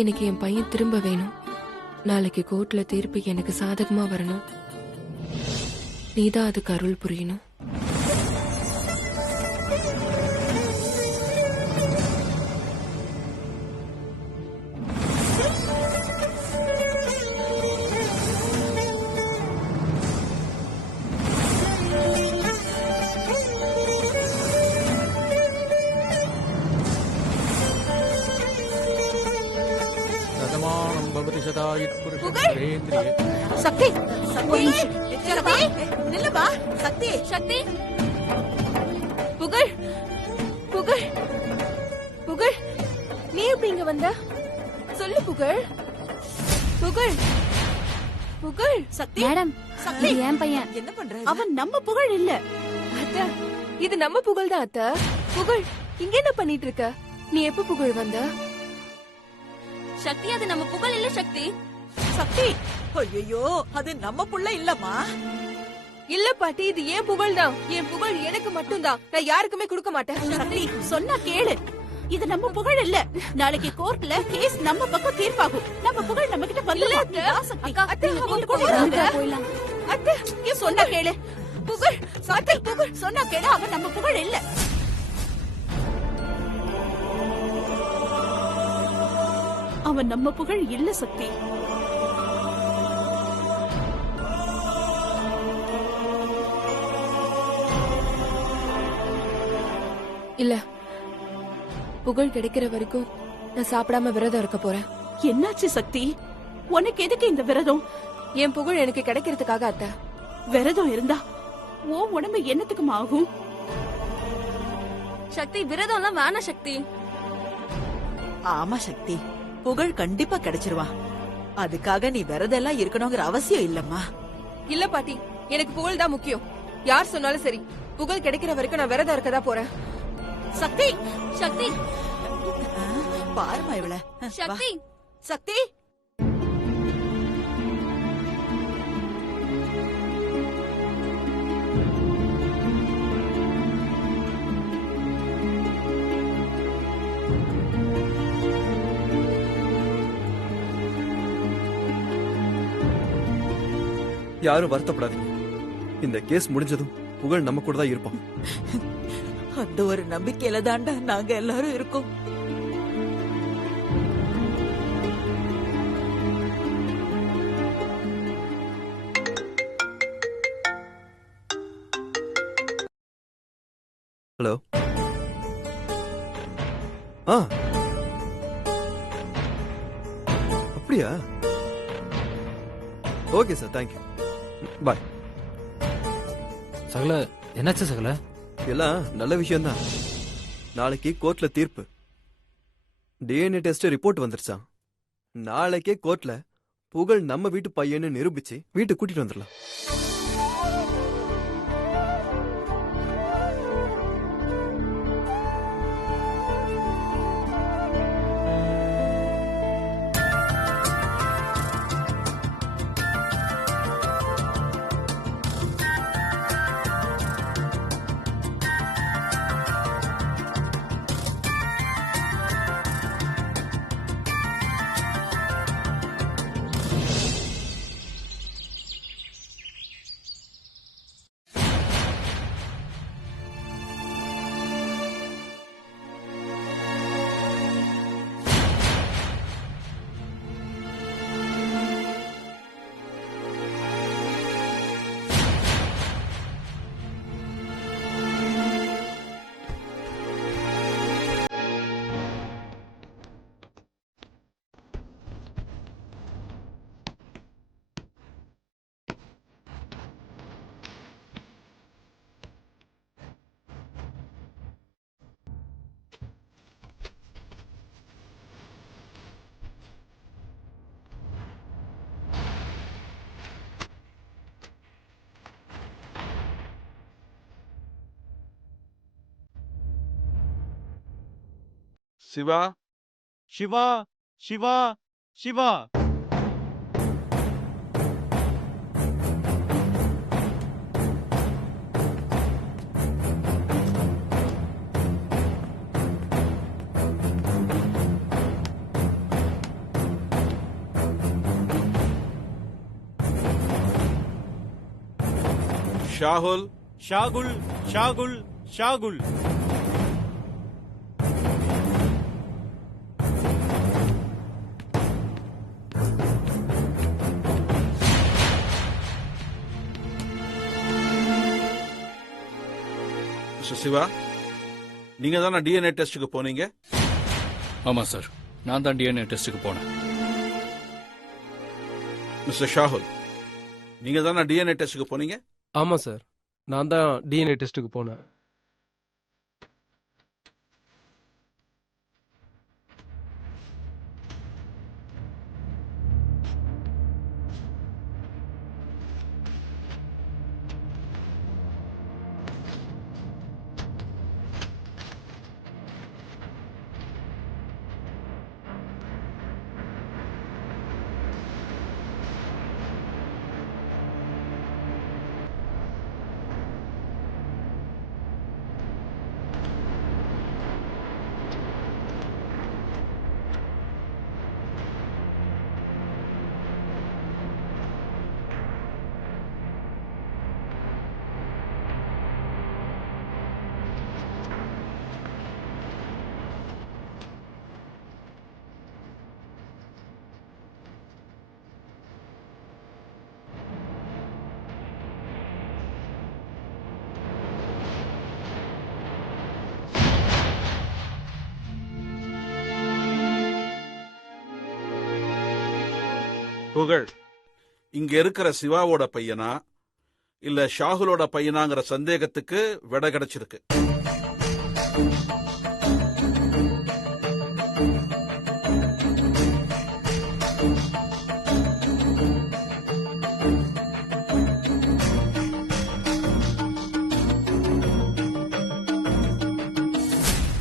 எனக்கு என் பையன் திரும்ப வேணும். நாளைக்கு கோர்ட்ல தீர்ப்பு எனக்கு சாதகமா வரணும். நீதான் அதுக்கு அருள் புரியணும். சக்தி, சக்தி, நில்லுமா, சக்தி, சக்தி. புகழ், புகழ், புகழ், நீ எப்படி இங்க வந்த? சொல்லு புகழ். புகழ், புகழ். சக்தி மேடம், சக்தி, என் பையன். என்ன பண்ற? அவன் நம்ம புகழ் இல்ல. அத்த, இது நம்ம புகழ் தான் அத்த. புகழ், இங்க என்ன பண்ணிட்டு இருக்க? நீ எப்ப புகழ் வந்த? சக்தி, அது நம்ம புகழ் இல்ல சக்தி. சக்தி, ஐயோ, அது நம்ம புள்ள இல்லம்மா. இல்ல பாட்டி, இது ஏன் புகழ் தான். என் புகழ் எனக்கு மட்டும் தான். நான் யாருக்குமே கொடுக்க மாட்டேன். சக்தி, சொன்னா கேளு. இது நம்ம புகழ் இல்ல. நாளைக்கு கோர்ட்ல கேஸ் நம்ம பக்கம் தீர்ப்பாகும். நம்ம புகழ் நம்ம கிட்ட வரல. அக்கா, போயிடலாம். அத்தை, சொன்னா கேளு. புகழ், சக்தி, புகழ், சொன்னா கேளு. அவன் நம்ம புகழ் இல்ல. அவன் நம்ம புகழ் இல்ல சக்தி. இல்ல, புகழ் கிடைக்கிற வரைக்கும் நான் சாப்பிடாம விரதம் இருக்க போறேன். என்னாச்சு சக்தி? உனக்கு எதுக்கு இந்த விரதம்? என் புகழ் எனக்கு கிடைக்கிறதுக்காக அத்தை. விரதம் இருந்தா உன் உடம்பு என்னத்துக்கும் ஆகும்? சக்தி, விரதம் எல்லாம் வேணாம் சக்தி. ஆமா சக்தி, புகழ் கண்டிப்பா கிடைச்சிருவா. அதுக்காக நீ விரதம் எல்லாம் இருக்கணுங்கிற அவசியம் இல்லம்மா. இல்ல பாட்டி, எனக்கு புகழ் தான் முக்கியம். யார் சொன்னாலும் சரி, புகழ் கிடைக்கிற வரைக்கும் நான் விரதம் இருக்கதா போறேன். சக்தி, சக்தி, பாருமா இவள. சக்தி, சக்தி. யாரும் வருத்தப்படாதீங்க. இந்த கேஸ் முடிஞ்சதும் புகழ் நம்ம கூட தான் இருப்பான். அந்த ஒரு நம்பிக்கையில தாண்டா நாங்க எல்லாரும் இருக்கோம். ஹலோ. அப்படியா? Okay sir, thank you, bye. சகல, என்னாச்சு சகல? எல்லாம் நல்ல விஷயம்தான். நாளைக்கு கோர்ட்ல தீர்ப்பு. டிஎன்ஏ டெஸ்ட் ரிப்போர்ட் வந்துருச்சான். நாளைக்கே கோர்ட்ல புகழ் நம்ம வீட்டு பையன்னு நிரூபிச்சு வீட்டுக்கு கூட்டிட்டு வந்துடலாம். சிவா, சிவா, சிவா, சிவா. ஷாகுல் ஷாகுல் ஷாகுல் ஷாகுல் மிஸ்டர் சிவா, நீங்க தானே டிஎன்ஏ டெஸ்டுக்கு போனீங்க? ஆமா சார், நான் தான் டிஎன்ஏ டெஸ்டுக்கு போனேன். மிஸ்டர் ஷாகுல், நீங்க தானே டிஎன்ஏ டெஸ்டுக்கு போனீங்க? ஆமாம் சார், நான் தான் டிஎன்ஏ டெஸ்ட்டுக்கு போனேன். புகழ், இங்க இருக்கிற சிவாவோட பையனா இல்ல ஷாகுலோட பையனாங்கிற சந்தேகத்துக்கு விடை கிடைச்சிருக்கு.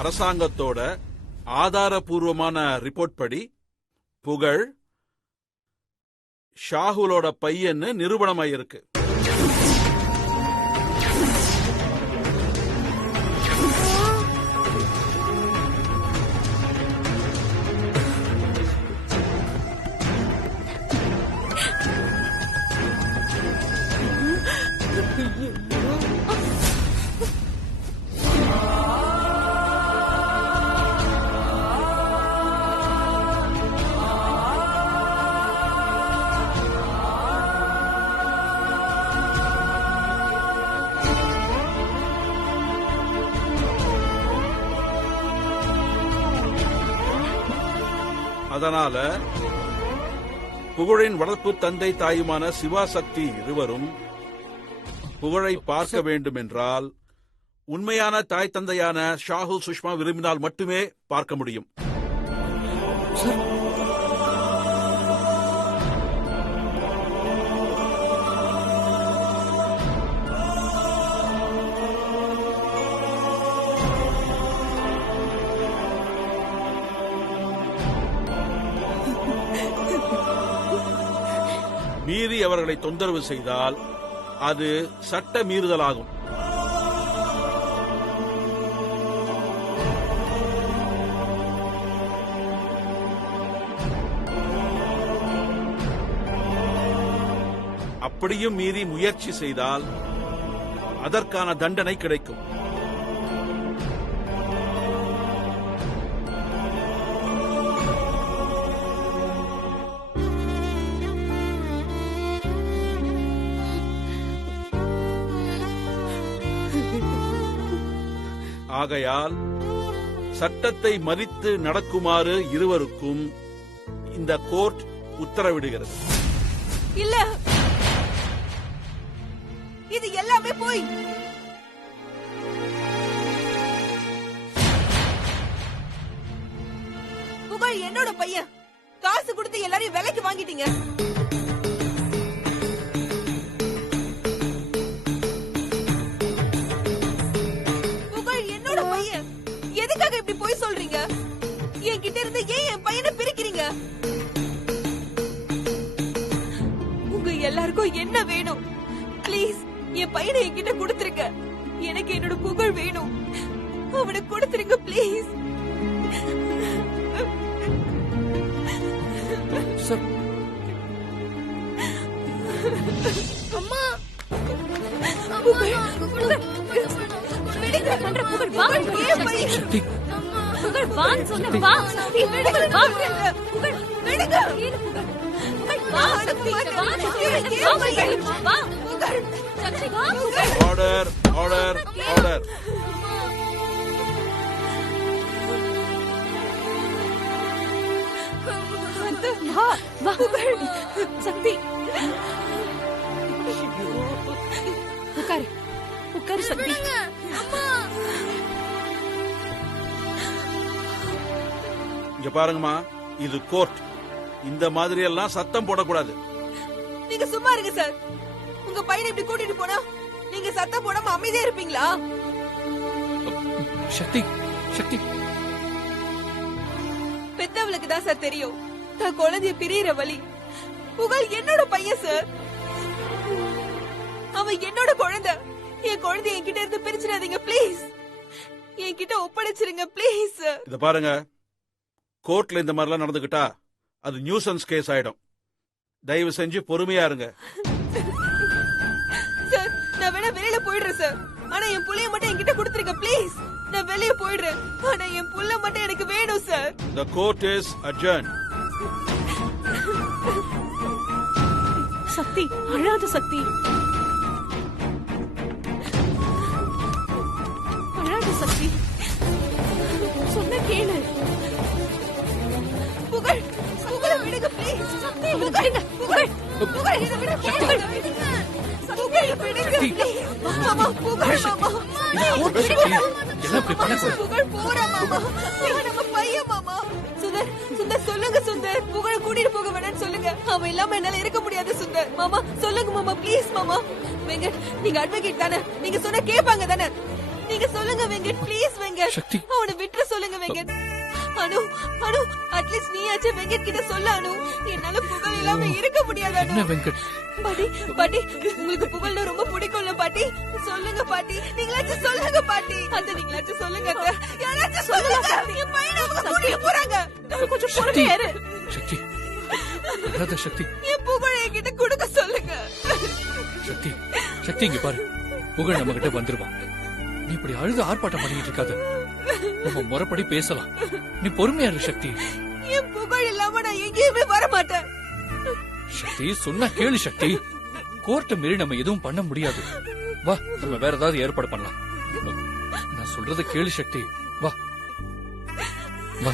அரசாங்கத்தோட ஆதாரபூர்வமான ரிப்போர்ட் படி புகழ் ஷாகுலோட பையன்னு நிரூபணமாயிருக்கு. அதனால புகழின் வளர்ப்பு தந்தை தாயுமான சிவா சக்தி இருவரும் புகழை பார்க்க வேண்டும் என்றால் உண்மையான தாய் தந்தையான ஷாகுல் சுஷ்மா விரும்பினால் மட்டுமே பார்க்க முடியும். மீறி அவர்களை தொந்தரவு செய்தால் அது சட்ட மீறுதலாகும். அப்படியும் மீறி முயற்சி செய்தால் அதற்கான தண்டனை கிடைக்கும். ஆகையால் சட்டத்தை மதித்து நடக்குமாறு இருவருக்கும் இந்த கோர்ட் உத்தரவிடுகிறது. இல்ல, இது எல்லாமே போய். புகழ் என்னோட பையன். காசு கொடுத்து எல்லாரையும் விலைக்கு வாங்கிட்டீங்க. எதுக்காக இப்படி போய் சொல்றீங்க? என்கிட்ட இருந்து ஏன் என் பையனை பிரிக்கிறீங்க? உங்க எல்லாருக்கும் என்ன வேணும்? ப்ளீஸ் என் பையனை என்கிட்ட கொடுத்துருங்க. எனக்கு என்னோட புகழ் வேணும். அவனை கொடுத்துருங்க ப்ளீஸ். அம்மா, புகழ் வா ஏன் பையன் சக்தி புகழ் வான்னு சொன்ன வா புகழ் வா புகழ் விடுங்க புகழ் வா சக்தி வா சக்தி வா புகழ் வா புகழ் சக்தி வா புகழ் ஆர்டர் ஆர்டர் ஆர்டர். வா வா சக்தி உட்காரு உட்காரு சக்தி. இங்க பாருங்கம்மா, இது கோர்ட். இந்த மாதிரி எல்லாம் சத்தம் போடக்கூடாது. நீங்க சும்மா இருங்க சார். உங்க பையனை இப்படி கூட்டிட்டு போனா நீங்க சத்தம் போடாம அமைதியா இருப்பீங்களா? சக்தி சக்தி பெத்தவளுக்கு தான் சார் தெரியும் தான் குழந்தைய பிரியற வலி. புகழ் என்னோட பையன் சார். அவன் என்னோட குழந்தை. என் குழந்தைய என்கிட்ட இருந்து பிரிச்சிடாதீங்க ப்ளீஸ். என்கிட்ட ஒப்படைச்சிருங்க ப்ளீஸ் சார். இத பாருங்க, கோர்ட்ல இந்த மாதிரிலாம் நடந்துகிட்டா அது நியூசன்ஸ் கேஸ் ஆயிடும். தயவு செஞ்சு பொறுமையா இருங்க. சார் நான் வேணா வெளியில போயிடுறேன் சார். ஆனா என் புள்ளைய மட்டும் என்கிட்ட கொடுத்துருங்க ப்ளீஸ். நான் வெளிய போயிடுறேன். ஆனா என் புள்ள மட்டும் எனக்கு வேணும் sir. The court is adjourned. சக்தி அழாத சக்தி, அழாத சக்தி, சொன்ன கேளு. புகழ் புகழ விடுங்க ப்ளீஸ். புகழ் புகழ் புகழ் இத விடுங்க. புகழ் விடுங்க ப்ளீஸ். மாமா புகழ் மாமா எல்லாம் இப்படி பண்ணக்கூடாது. புகழ் போறா மாமா. இவன் நம்ம பையன் மாமா. சுந்தர் சுந்தர் சொல்லுங்க சுந்தர். புகழ கூட்டிட்டு போக வேணாம்னு சொல்லுங்க. அவன் இல்லாம என்னால இருக்க முடியாது சுந்தர். மாமா சொல்லுங்க மாமா ப்ளீஸ் மாமா. வெங்கட் நீங்க அட்வொகேட் தானே? நீங்க சொன்னா கேட்பாங்க தானே? நீங்க சொல்லுங்க வெங்கட் ப்ளீஸ் வெங்கட். சக்தி. அவனை விட்டு சொல்லுங்க வெங்கட். அனு அனு அட்லீஸ்ட் நீயாச்சும் வெங்கட் கிட்ட சொல்ல அனு. என்னால புகழ் இல்லாம இருக்க முடியாது அனு. என்ன வெங்கட்? பாட்டி பாட்டி உங்களுக்கு புகழ்னா ரொம்ப பிடிக்கும்ல பாட்டி? சொல்லுங்க பாட்டி. நீங்களாச்சும் சொல்லுங்க பாட்டி. அந்த நீங்களாச்சும் சொல்லுங்க அத்தை. யாராச்சும் சொல்லுங்க. என் பையனை அவங்க கூட்டிட்டு போறாங்க. கொஞ்சம் பொறுமையா இரு. சக்தி அழாத சக்தி. என் புகழை என்கிட்ட கொடுக்க சொல்லுங்க. சக்தி சக்தி இங்க பாரு, புகழ் நம்ம கிட்ட வந்துருவான். நீ இப்படி அழுது ஆர்ப்பாட்டம் பண்ணிட்டு இருக்காத. நம்ம முறைப்படி பேசலாம். நீ பொறுமையா இரு சக்தி. என் புகழ் இல்லாம நான் எங்கேயுமே வர மாட்டேன். சக்தி சொன்னா கேளு சக்தி. கோர்ட்டை மீறி நம்ம எதுவும் பண்ண முடியாது. வா நம்ம வேற ஏதாவது ஏற்பாடு பண்ணலாம். நான் சொல்றத கேளு சக்தி. வா வா.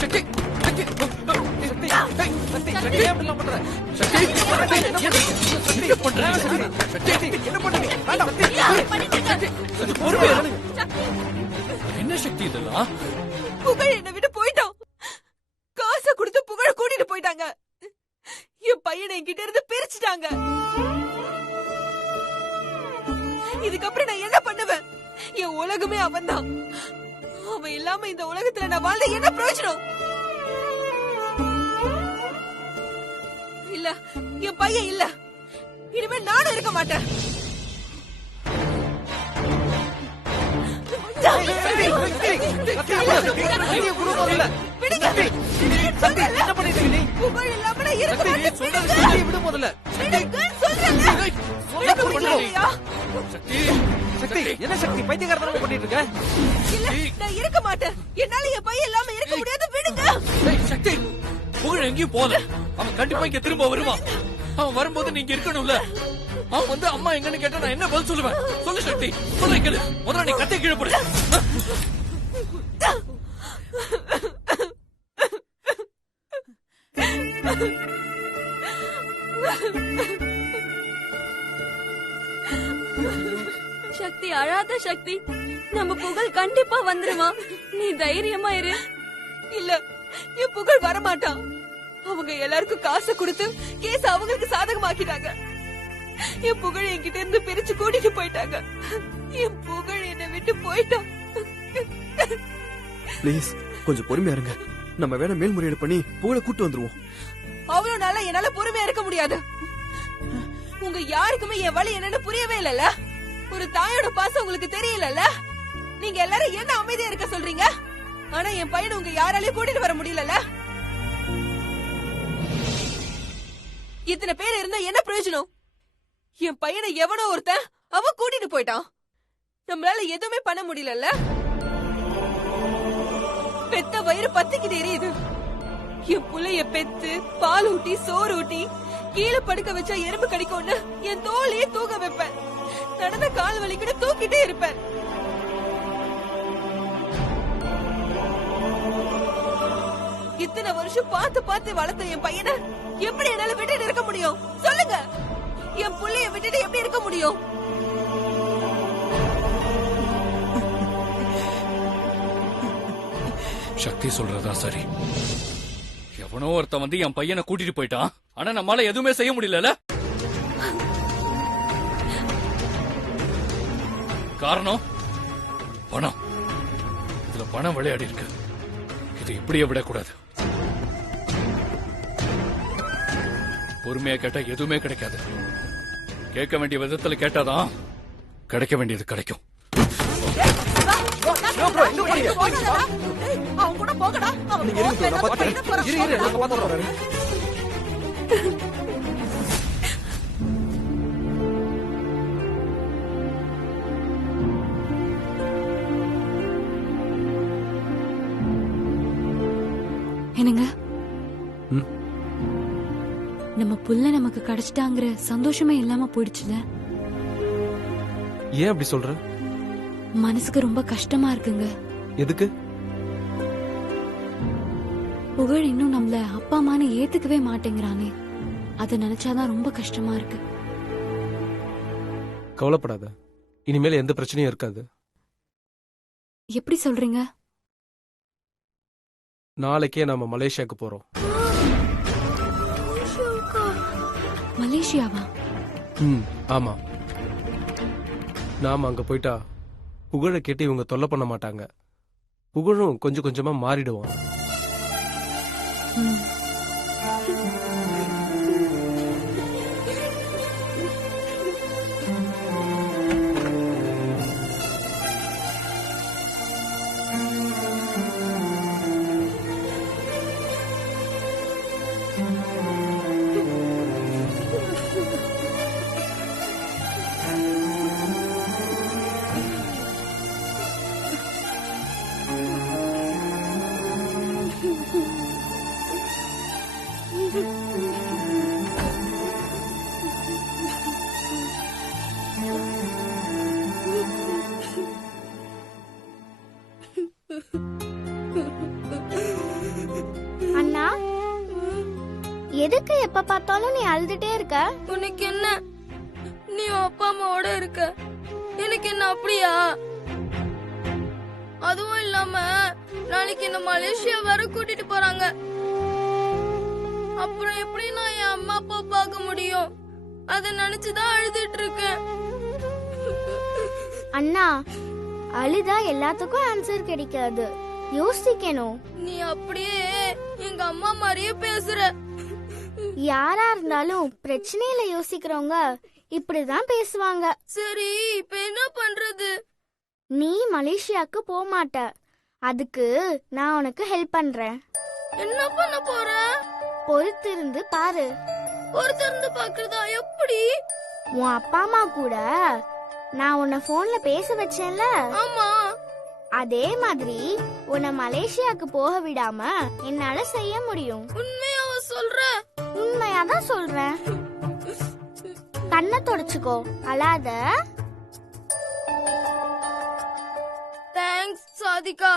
சக்தி சக்தி சக்தி ஏன் இப்படி பண்ற? சக்தி என்ன பண்ற? சக்தி என்ன பண்ற? என்ன சக்தி இதெல்லாம்? புகழ் என்னை விட்டு போயிட்டான். காசை கொடுத்து புகழ கூட்டிட்டு போயிட்டாங்க. என் பையனை என்கிட்ட இருந்து பிரிச்சுட்டாங்க. இதுக்கப்புறம் நான் என்ன பண்ணுவேன்? என் உலகமே அவன்தான். அவன் இல்லாம இந்த உலகத்துல நான் வாழ்ந்த என்ன பிரயோஜனம்? இல்ல என் பையன் இல்ல. இனிமே நானும் இருக்க மாட்டேன். புகழ் இல்லாம நான் இருக்க மாட்டேன். விடு முதல்ல. சக்தி என்ன சக்தி பைத்தியக்காரத்தனமா பண்ணிட்டு இருக்க? இல்ல நான் இருக்க மாட்டேன். என்னால என் பையன் இல்லாம இருக்க முடியாது. விடுங்க. சக்தி புகழ் எங்கேயும் போல. அவன் கண்டிப்பா இங்க திரும்ப வருவான். அவன் வரும்போது நீங்க இருக்கணும்ல. அவன் வந்து அம்மா எங்கன்னு கேட்டா நான் என்ன பதில் சொல்லுவேன்? சொல்லு சக்தி சொல்ல கேளு. முதல்ல நீ கத்தை கீழே போடு. சக்தி அழாத சக்தி. நம்ம புகழ் கண்டிப்பா வந்துருவான். நீ தைரியமா இரு. இல்ல என் புகழ் வரமாட்டான். அவங்க எல்லாருக்கும் காசை கொடுத்து கேஸ் அவங்களுக்கு சாதகமாக்கிட்டாங்க. என் புகழ் என்கிட்ட இருந்து பிரிச்சு கூட்டிட்டு போயிட்டாங்க. என் புகழ் என்னை விட்டு போயிட்டான். ப்ளீஸ் கொஞ்சம் பொறுமையா இருங்க. நம்ம வேணா மேல்முறையீடு பண்ணி புகழை கூட்டு வந்துருவோம். அவ்வளவு நாளா என்னால பொறுமையா இருக்க முடியாது. உங்க யாருக்குமே என் வழி என்னன்னு புரியவே இல்லல. ஒரு தாயோட பாசம் உங்களுக்கு தெரியலல்ல. நீங்க எல்லாரும் என்ன அமைதியா இருக்க சொல்றீங்க? ஆனா என் பையனை உங்க யாராலையும் கூட்டிட்டு வர முடியலல்ல. இத்தனை பேர் இருந்தா என்ன பிரயோஜனம்? என் பையனை எவனோ ஒருத்தன் அவன் கூட்டிட்டு போயிட்டான். நம்மளால எதுவுமே பண்ண முடியலல்ல. பெத்த வயிறு பத்திக்கிட்டு எரியுது. என் புள்ளைய பெத்து பால் ஊட்டி சோறு ஊட்டி கீழே படுக்க வச்சா எறும்பு கடிக்கும்னு என் தோலையே தூக்க வைப்பேன். நடந்த கால் வலிக்கிட்டு தூக்கிட்டே இருப்பேன். இத்தனை வருஷம் பார்த்து பார்த்து வளர்த்த என் பையனை எப்படி என்னால விட்டுட்டு இருக்க முடியும்? சொல்லுங்க. என் புள்ளைய விட்டுட்டு எப்படி இருக்க முடியும்? சக்தி சொல்றதா சரி. எவனோ ஒருத்தன் வந்து என் பையனை கூட்டிட்டு போயிட்டான். ஆனா நம்மளால எதுவுமே செய்ய முடியல. காரணம் பணம். இதுல பணம் விளையாடி இருக்கு. இது இப்படியே விடக்கூடாது. பொறுமையா கேட்டா எதுவுமே கிடைக்காது. கேட்க வேண்டிய விதத்துல கேட்டாதான் கிடைக்க வேண்டியது கிடைக்கும். அவன் கூட போகடா. அவன் நீங்க இருங்க bro, நான் பாத்துக்கிறேன். இரு நாங்க பாத்துறோம். என்னங்க நம்ம புள்ள நமக்கு கிடைச்சிட்டாங்கிற சந்தோஷமே இல்லாம போயிடுச்சுல. ஏன் அப்படி சொல்ற? மனசுக்கு ரொம்ப கஷ்டமா இருக்குங்க. எதுக்கு? புகழ் இன்னும் நம்மள அப்பா அம்மான்னு ஏத்துக்கவே மாட்டேங்கிறானே. அத நினைச்சாதான் ரொம்ப கஷ்டமா இருக்கு. கவலைப்படாத, இனிமேல் எந்த பிரச்சனையும் இருக்காது. எப்படி சொல்றீங்க? நாளைக்கே நாம மலேசியாக்கு போறோம். மலேசியாவா? ஆமா. நாம அங்க போயிட்டா புகழை கேட்டு இவங்க தொல்லை பண்ண மாட்டாங்க. புகழும் கொஞ்சம் கொஞ்சமா மாறிடுவான். அண்ணா, எதுக்கு எப்ப பார்த்தாலும் நீ அழுதுட்டே இருக்க? உனக்கு என்ன? நீ அப்பா அம்மாவோட இருக்க. எனக்கு என்ன அப்படியா? அதுவும் இல்லாம நாளைக்கு என்ன மலேசியா வர கூட்டிட்டு போறாங்க. அப்புறம் எப்படி நான் என் அம்மா அப்பா பார்க்க முடியும்? அத நினைச்சுதான் அழுதுட்டு இருக்கேன். அண்ணா, அழுதா எல்லாத்துக்கும் ஆன்சர் கிடைக்காது, யோசிக்கணும். நீ அப்படியே எங்க அம்மா மாதிரியே பேசுற. யாரா இருந்தாலும் பிரச்சனையில யோசிக்கிறவங்க இப்படிதான் பேசுவாங்க. சரி, இப்ப என்ன பண்றது? நீ மலேசியாக்கு போக மாட்ட, அதுக்கு நான் உனக்கு ஹெல்ப் பண்றேன். என்ன பண்ண போற? பொறுத்திருந்து பாரு. பொறுத்திருந்து பாக்குறதா? எப்படி? உன் அப்பா அம்மா கூட நான் உன்னை போன்ல பேச வச்சேன்ல, ஆமா, அதே மாதிரி உன்னை மலேசியாக்கு போக விடாம என்னால செய்ய முடியும். உண்மையாவா சொல்ற? உண்மையாதான் சொல்றேன். கண்ணை தொடச்சுக்கோ, அழாத. தேங்க்ஸ் சாதிகா.